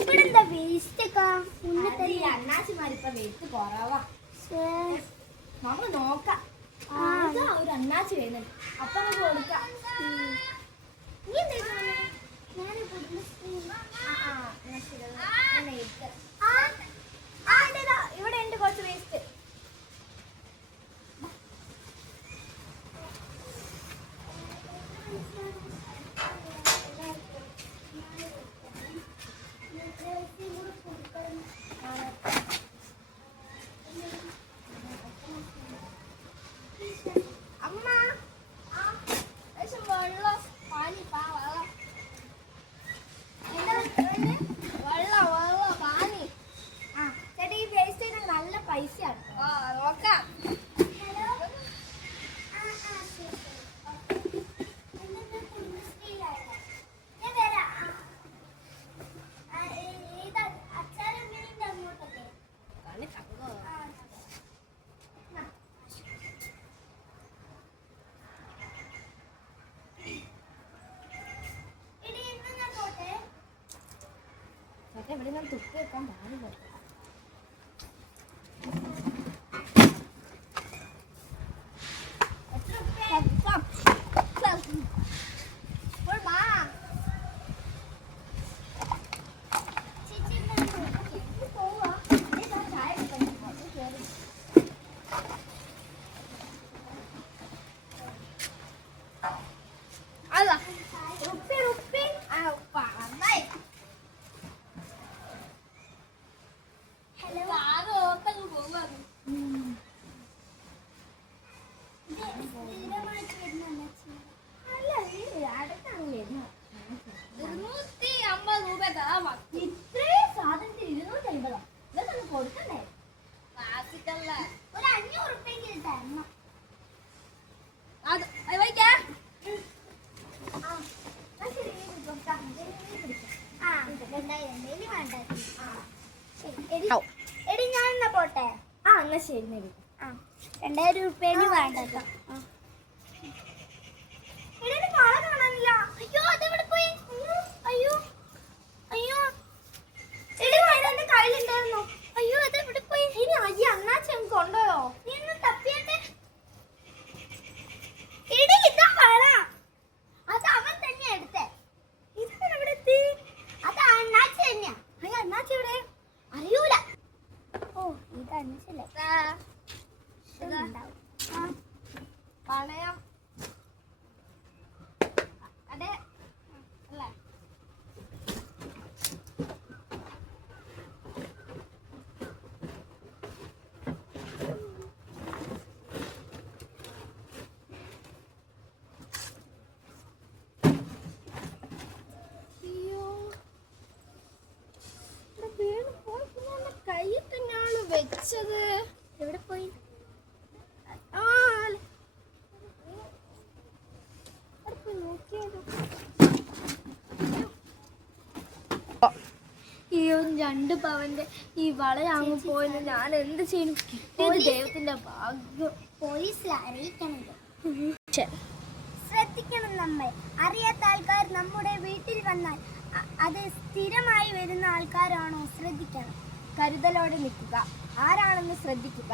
ഇവിടെ എന്താ വേസ്റ്റ് ഒക്കെ അണ്ണാച്ചിമാരിപ്പോ വെയിറ്റ് കുറവാ. നമുക്ക് നോക്കാം. ഒരു അണ്ണാച്ചി വരുന്നുണ്ട്, അപ്പൊ നമുക്ക് കൊടുക്കാം. ഇവിടെ ഉണ്ട് കുറച്ച് വേസ്റ്റ്. ഇവിടെ ഞാൻ തുപ്പി വെക്കാൻ പാടില്ല. എടി ഞാൻ എന്നാ പോട്ടെ. എന്നാ ശരി. 2000 രൂപേന് വേണ്ടല്ലോ. കാണാനില്ല. അയ്യോ അതെവിടെ പോയി? അയ്യോ അയ്യോ എടി എന്റെ കയ്യിലുണ്ടായിരുന്നു. അയ്യോ അതെവിടെ പോയി? ഇനി അയ്യ അണ്ണാച്ചി നമുക്ക് കൊണ്ടുപോയോ? നീ ഒന്ന് തപ്പിയട്ടെ. എടി ഇതാ വള. അത് അവൻ തന്നെയാ എടുത്തേ. ഇതെവിടെ ഇവിടെ എത്തി? അത് അണ്ണാച്ചി തന്നെയാ. അയ്യ അണ്ണാച്ചി എവിടെ? അറിയൂല. ഓ ഇത് അഞ്ചല്ലേ പണയം അതെ അല്ലേ? കയ്യിൽ തന്നെയാണ് വെച്ചത്. എവിടെ പോയി? ഈ 2 പവന്റെ ഈ വള അങ്ങ് പോയത് ഞാൻ എന്ത് ചെയ്യും? ദൈവത്തിന്റെ ഭാഗ്യം. പോലീസിൽ അറിയിക്കണം. ശ്രദ്ധിക്കണം. നമ്മൾ അറിയാത്ത ആൾക്കാർ നമ്മുടെ വീട്ടിൽ വന്നാൽ അത് സ്ഥിരമായി വരുന്ന ആൾക്കാരാണോ ശ്രദ്ധിക്കണം. കരുതലോടെ നിൽക്കുക. ആരാണെന്ന് ശ്രദ്ധിക്കുക.